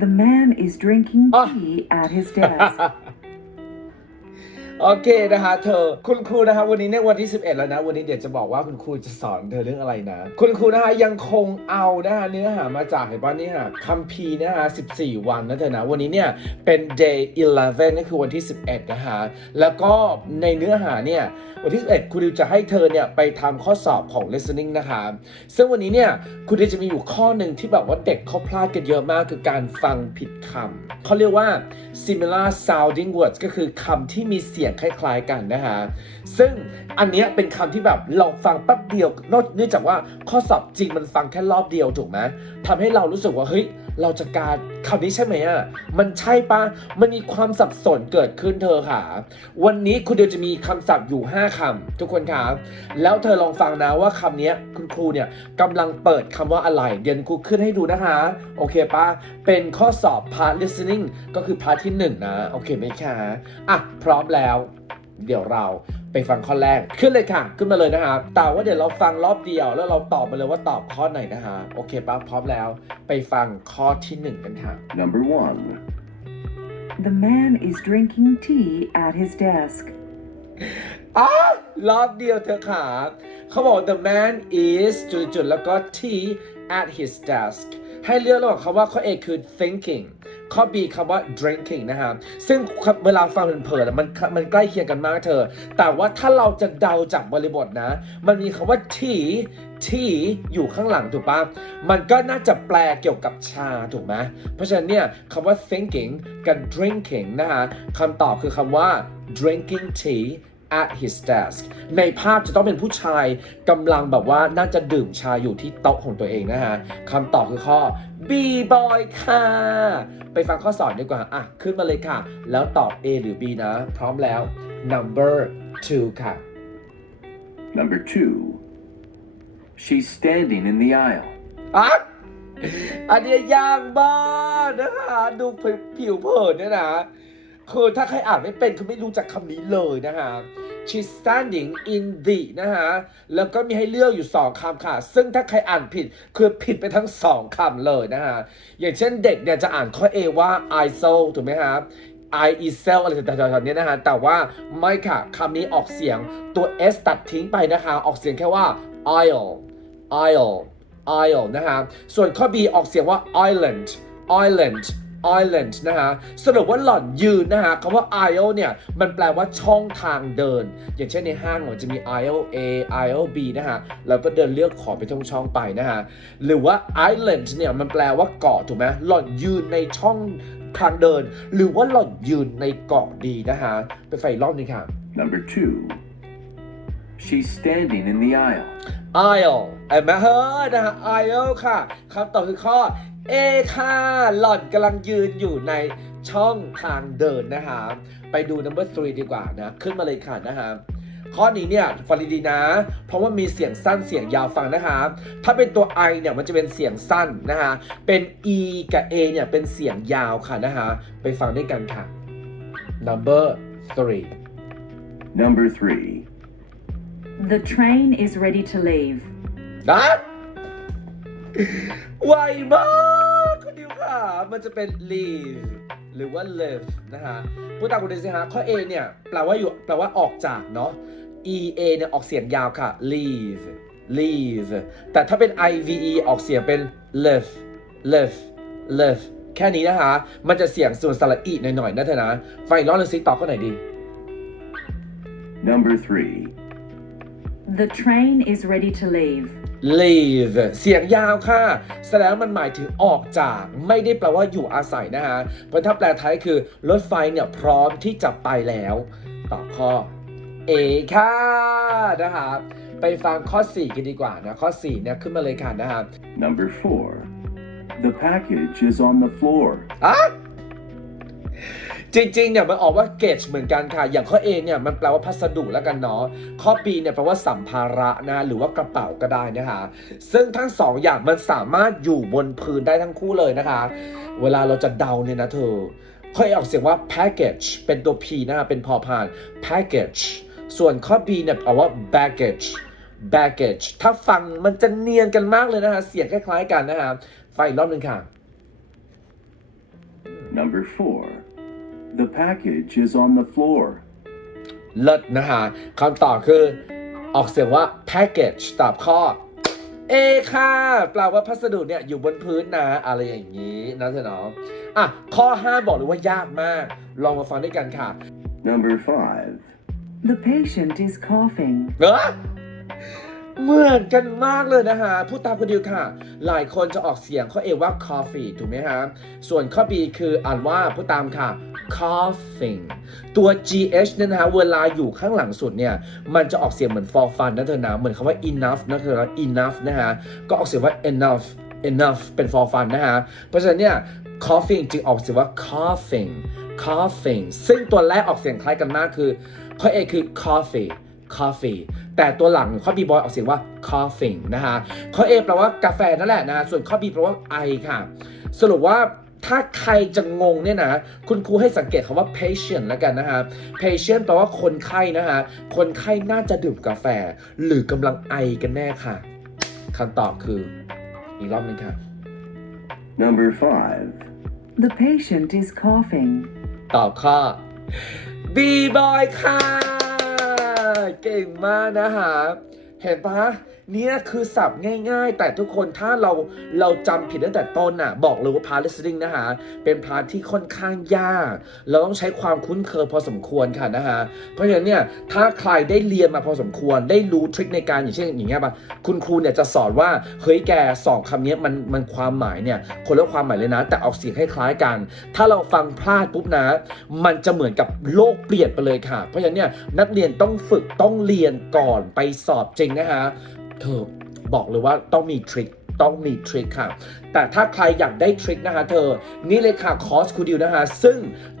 The man is drinking Ah. tea at his desk. โอเคนะคะเธอ คุณครูนะคะวันนี้เนี่ยวันที่ 11 แล้วนะ วันนี้เดี๋ยวจะบอกว่าคุณครูจะสอนเธอเรื่องอะไรนะ คุณครูนะคะยังคงเอานะคะเนื้อหามาจากเห็นป่ะนี่ค่ะคัมภีร์นะคะ14 วันนะเธอนะ วันนี้เนี่ยเป็น day 11ก็คือวันที่ 11 นะคะแล้วก็ในเนื้อหาเนี่ยวันที่ 11 ครูดิวจะให้เธอเนี่ยไปทำข้อสอบของ listening นะคะซึ่งวันนี้เนี่ยครูดิวจะมีอยู่ข้อหนึ่งที่แบบว่าเด็กเขาพลาดกันเยอะมากคือการฟังผิดคำเขาเรียกว่า similar sounding words ก็คือคำที่มีเสียงคล้าย ๆ กันนะฮะซึ่งอันเนี้ยเป็นคำที่แบบเราฟังแป๊บเดียวนอกเนื่องจากว่าข้อสอบจริงมันฟังแค่รอบเดียวถูกไหมทำให้เรารู้สึกว่าเฮ้ยเราจะการคำนี้ใช่ไหมอะ มันใช่ปะมันมีความสับสนเกิดขึ้นเธอค่ะ วันนี้คุณเดียวจะมีคำศัพท์อยู่ 5คำทุกคนครับแล้วเธอลองฟังนะว่าคำนี้คุณครูเนี่ยกำลังเปิดคำว่าอะไร เดี๋ยวครูขึ้นให้ดูนะคะ โอเคปะเป็นข้อสอบ part listening ก็คือ part ที่ 1 นะ โอเคไหมคะ อะ พร้อมแล้ว เดี๋ยวเรา ไปฟังข้อแรก ขึ้นเลยค่ะ ขึ้นมาเลยนะคะแต่ว่าเดี๋ยวเราฟังรอบเดียว แล้วเราตอบมาเลยว่าตอบข้อไหนนะคะโอเคปะพร้อมแล้ว ไปฟังข้อที่หนึ่งกันค่ะ Number 1. The man is drinking tea at his desk. อ๋อรอบเดียวเธอขาเขาบอก the man is จุดๆแล้วก็ T at his desk ให้เลือกระหว่างคำว่าข้อ A คือ thinking ข้อ B คำว่า drinking นะครับซึ่งเวลาฟังเผินๆมันมันใกล้เคียงกันมากเธอ แต่ว่าถ้าเราจะเดาจากบริบทนะ มันมีคำว่า tea tea อยู่ข้างหลังถูกปะมันก็น่าจะแปลเกี่ยวกับชาถูกไหมเพราะฉะนั้นเนี่ยคำว่า thinking กับ drinking นะฮะคำตอบคือคำว่า drinking tea at his desk ในภาพจะต้องเป็นผู้ชายกำลังแบบว่าน่าจะดื่มชาอยู่ที่โต๊ะของตัวเองนะฮะคำตอบคือข้อ B boy ค่ะ ไปฟังข้อสอนดีกว่า อะ ขึ้นมาเลยค่ะ แล้วตอบ A หรือ B นะ พร้อมแล้ว number two ค่ะ Number 2. She's standing in the aisle. อะอันเนี้ยยากมากนะคะดูผิวผิวเผินเนี่ยนะ คือถ้าใครอ่านไม่เป็นคือไม่รู้จักคำนี้เลยนะคะ she's standing in the นะฮะแล้วก็มีให้เลือกอยู่ 2คำค่ะ ซึ่งถ้าใครอ่านผิดคือผิดไปทั้ง 2คำเลยนะฮะอย่างเช่นเด็กเนี่ยจะอ่านข้อ A ว่า I so ถูกไหมครับ I e s e l อะไรต่างๆนี้นะฮะ แต่ว่าไม่ค่ะคำนี้ออกเสียงตัว s ตัดทิ้งไปนะคะ ออกเสียงแค่ว่า isle isle isle นะฮะ ส่วนข้อ B ออกเสียงว่า island island island นะฮะสรุปว่าหล่อนยืนนะฮะคำว่า aisle เนี่ย มันแปลว่าช่องทางเดิน อย่างเช่นในห้างมันจะมี aisle A aisle B นะฮะแล้วก็เดินเลือกของไปช่องไปนะฮะหรือว่า island เนี่ยมันแปลว่าเกาะถูกไหมหล่อนยืนในช่องทางเดิน หรือว่าหล่อนยืนในเกาะดีนะฮะไปไฟรอบหนึงค่ะ Number 2. She's standing in the aisle. aisle เห็นไหมเฮ้ยนะฮะ aisle ค่ะคำตอบคือข้อ A ค่ะ หล่อนกำลังยืนอยู่ในช่องทางเดินนะฮะ ไปดู number three ดีกว่านะ ขึ้นมาเลยค่ะนะฮะ ข้อนี้เนี่ยฟังดีๆนะ เพราะว่ามีเสียงสั้นเสียงยาวฟังนะคะ ถ้าเป็นตัว I เนี่ยมันจะเป็นเสียงสั้นนะคะ เป็น E กับ A เนี่ยเป็นเสียงยาวค่ะนะคะ ไปฟังด้วยกันค่ะ number three Number 3. The train is ready to leave. นะไวมากคุณดิวค่ะ มันจะเป็น leave หรือว่า live นะฮะพูดตามคุณดิวสิฮะข้อ A เนี่ย แปลว่าอยู่ แปลว่าออกจากเนาะ E A เนี่ยออกเสียงยาวค่ะ leave leave แต่ถ้าเป็น I V E ออกเสียงเป็น live live live แค่นี้นะคะ มันจะเสียงส่วนสระอีหน่อยๆนะเธอนะไฟร้อนเลยซิตอบข้อไหนดี Number 3. The train is ready to leave. leave เสียงยาวค่ะ แสดงว่ามันหมายถึงออกจาก ไม่ได้แปลว่าอยู่อาศัยนะฮะเพราะถ้าแปลไทยคือ รถไฟเนี่ยพร้อมที่จะไปแล้วตอบข้อ A ค่ะนะครับไปฟังข้อ 4 กันดีกว่านะ ข้อ 4 เนี่ยขึ้นมาเลยค่ะนะครับ Number 4. The package is on the floor. อะ จริงๆเนี่ยมันออกว่า gauge เหมือนกันค่ะ อย่างข้อ A เนี่ยมันแปลว่าพัสดุแล้วกันเนาะข้อ B เนี่ยแปลว่าสัมภาระนะหรือว่ากระเป๋าก็ได้นะคะซึ่งทั้งสองอย่างมันสามารถอยู่บนพื้นได้ทั้งคู่เลยนะคะ เวลาเราจะเดาเนี่ยนะเธอข้อ A ออกเสียงว่า package เป็นตัว P นะคะเป็นพอพาน package ส่วนข้อ B เนี่ยเอาว่า baggage baggage ถ้าฟังมันจะเนียนกันมากเลยนะคะเสียงคล้ายๆกันนะคะไฟอีกรอบหนึ่งค่ะ Number 4. The package is on the floor. เลิศนะฮะคำตอบคือ ออกเสียงว่า package ตอบข้อ A ค่ะ แปลว่าพัสดุเนี่ยอยู่บนพื้นนะ อะไรอย่างนี้นะเธอเนาะอะ ข้อ 5 บอกเลยว่ายากมาก ลองมาฟังด้วยกันค่ะ Number 5. The patient is coughing. เนอะ เหมือนกันมากเลยนะฮะพูดตามคนเดียวค่ะ หลายคนจะออกเสียงข้อ A ว่า coffee ถูกไหมฮะ ส่วนข้อ B คืออ่านว่าพูดตามค่ะ coughing ตัว gh เนี่ยนะฮะ เวลาอยู่ข้างหลังสุดเนี่ย มันจะออกเสียงเหมือน for fun นะเธอนะ เหมือนคำว่า enough นะเธอนะ enough นะฮะ ก็ออกเสียงว่า enough enough เป็น for fun นะฮะ เพราะฉะนั้นเนี่ย coughing จึงออกเสียงว่า coughing coughing ซึ่งตัวแรกออกเสียงคล้ายกันมากคือข้อ A คือ coffee coffee แต่ตัวหลังข้อ B บอยออกเสียงว่า coughing นะฮะข้อ A แปลว่ากาแฟนั่นแหละนะส่วนข้อ B แปลว่าไอค่ะ สรุปว่าถ้าใครจะงงเนี่ยนะ คุณครูให้สังเกตคำว่า patient แล้วกันนะฮะ patient แปลว่าคนไข้นะฮะ คนไข้น่าจะดื่มกาแฟ หรือกำลังไอกันแน่ค่ะคำตอบคืออีกรอบหนึงค่ะ Number 5. The patient is coughing. ตอบข้อ B บอยค่ะ เก่งมากนะฮะเห็นปะ เนี่ยคือศัพท์ง่าย ๆ แต่ทุกคนถ้าเราเราจำผิดตั้งแต่ต้นน่ะ บอกเลยว่าพาร์ listening นะฮะเป็นพาร์ทที่ค่อนข้างยาก เราต้องใช้ความคุ้นเคยพอสมควรค่ะนะฮะเพราะฉะนั้นเนี่ยถ้าใครได้เรียนมาพอสมควรได้รู้ทริคในการอย่างเช่นอย่างเงี้ยป่ะคุณครูเนี่ยจะสอนว่าเฮ้ยแกสองคำนี้มันมันความหมายเนี่ยคนละความหมายเลยนะ แต่ออกเสียงคล้ายๆกัน ถ้าเราฟังพลาดปุ๊บนะ มันจะเหมือนกับโลกเปลี่ยนไปเลยค่ะ เพราะฉะนั้นเนี่ยนักเรียนต้องฝึกต้องเรียนก่อนไปสอบจริงนะฮะ เธอบอกเลยว่าต้องมีทริคต้องมีทริคค่ะ แต่ถ้าใครอยากได้ทริคนะคะเธอ นี่เลยค่ะคอร์สครูดิวนะคะ ซึ่ง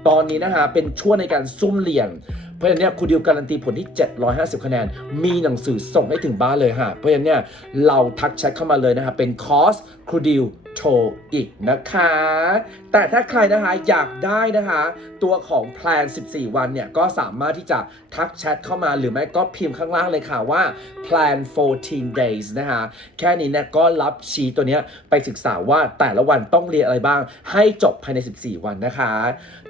ตอนนี้นะคะเป็นช่วงในการซุ่มเรียน เพราะฉะนั้นเนี่ยครูดิวการันตีผลที่ 750 คะแนน มีหนังสือส่งให้ถึงบ้านเลยค่ะ เพราะฉะนั้นเนี่ยเราทักแชทเข้ามาเลยนะคะเป็นคอร์สครูดิวโชว์อีกนะคะ แต่ถ้าใครนะคะอยากได้นะคะ ตัวของแพลน 14 วันเนี่ย ก็สามารถที่จะทักแชทเข้ามาหรือไม่ก็พิมพ์ข้างล่างเลยค่ะว่า plan 14 days นะคะ แค่นี้เนี่ยก็รับชีตัวเนี้ยไปศึกษาว่าแต่ละวันต้องเรียนอะไรบ้าง ให้จบภายใน 14 วันนะคะ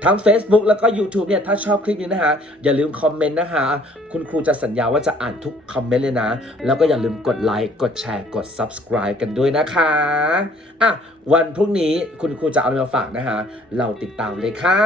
ทั้ง Facebook แล้วก็ YouTube เนี่ย ถ้าชอบคลิปนี้นะคะ อย่าลืมคอมเมนต์นะคะ คุณครูจะสัญญาว่าจะอ่านทุกคอมเมนต์เลยนะ แล้วก็อย่าลืมกดไลค์กดแชร์กด subscribe กันด้วยนะคะอะวันพรุ่งนี้คุณครูจะเอาอะไรมาฝากนะคะ เราติดตามเลยค่ะ